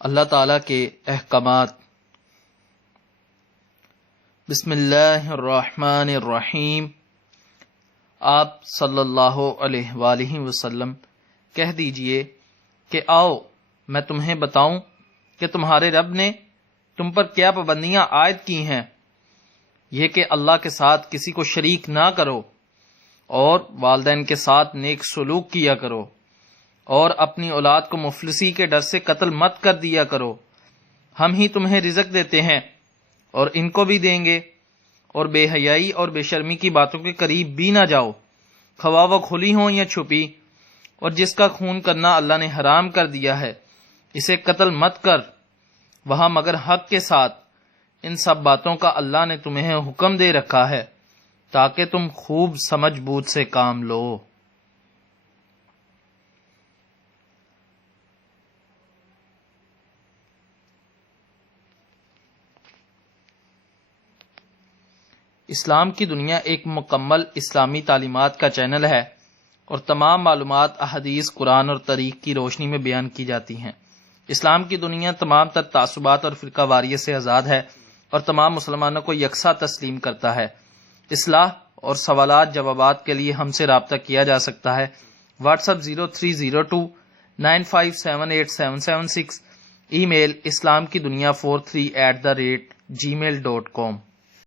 اللہ تعالیٰ کے احکامات۔ بسم اللہ الرحمن الرحیم۔ آپ صلی اللہ علیہ وآلہ وسلم کہہ دیجئے کہ آؤ میں تمہیں بتاؤں کہ تمہارے رب نے تم پر کیا پابندیاں عائد کی ہیں۔ یہ کہ اللہ کے ساتھ کسی کو شریک نہ کرو، اور والدین کے ساتھ نیک سلوک کیا کرو، اور اپنی اولاد کو مفلسی کے ڈر سے قتل مت کر دیا کرو۔ ہم ہی تمہیں رزق دیتے ہیں اور ان کو بھی دیں گے، اور بے حیائی اور بے شرمی کی باتوں کے قریب بھی نہ جاؤ، خواہ وہ کھلی ہوں یا چھپی۔ اور جس کا خون کرنا اللہ نے حرام کر دیا ہے، اسے قتل مت کر، وہاں مگر حق کے ساتھ۔ ان سب باتوں کا اللہ نے تمہیں حکم دے رکھا ہے تاکہ تم خوب سمجھ بوجھ سے کام لو۔ اسلام کی دنیا ایک مکمل اسلامی تعلیمات کا چینل ہے، اور تمام معلومات احادیث، قرآن اور تاریخ کی روشنی میں بیان کی جاتی ہیں۔ اسلام کی دنیا تمام تر تعصبات اور فرقہ واریت سے آزاد ہے اور تمام مسلمانوں کو یکساں تسلیم کرتا ہے۔ اصلاح اور سوالات جوابات کے لیے ہم سے رابطہ کیا جا سکتا ہے۔ واٹس ایپ 030295787776، ای میل islamkiduniya43@gmail.com۔